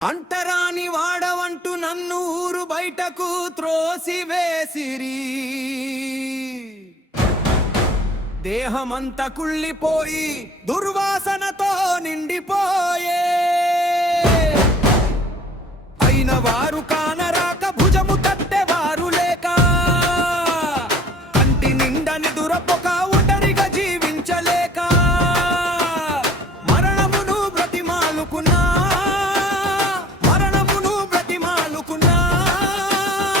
అంటరాని వాడవంటూ నన్ను ఊరు బయటకు త్రోసివేసిరి. దేహమంతా కుళ్ళిపోయి దుర్వాసనతో నిండిపోయే. అయిన వారు కానరాక భుజము తట్టేవారు లేక కంటి నిండా నిదురపొక ఒంటరిగా జీవించలేక మరణమును బ్రతిమాలుకున్నా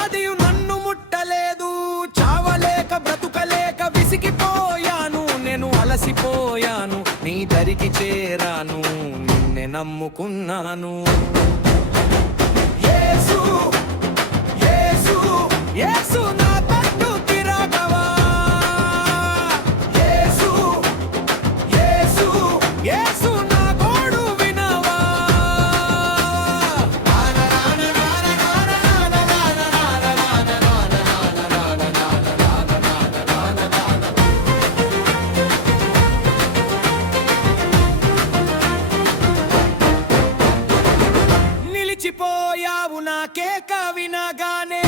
అది నన్ను ముట్టలేదు. చావలేక బ్రతుకలేక విసిగిపోయాను, నేను అలసిపోయాను, నీ దరికి చేరాను, నిన్నే నమ్ముకున్నాను. యేసు యేసు యేసు నా తట్టు తిరగవా. యేసు యేసు యేసు నా గోడు వినవా. నిలిచిపోయావు నా కేక వినగానే,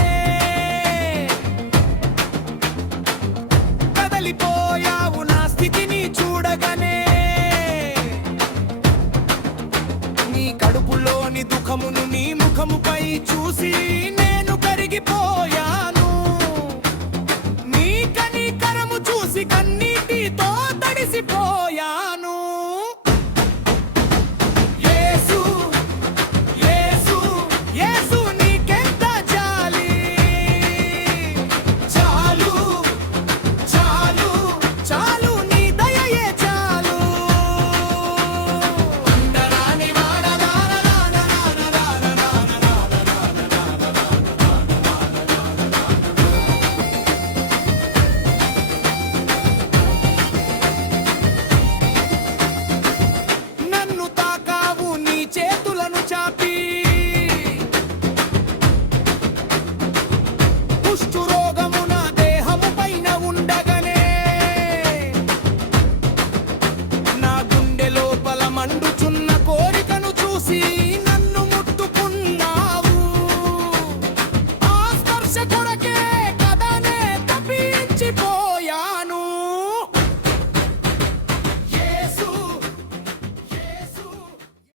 కదలిపోయావు నా స్థితిని చూడగానే. నీ కడుపులోని దుఃఖమును నీ ముఖముపై చూసి నేను కరిగిపోయాను.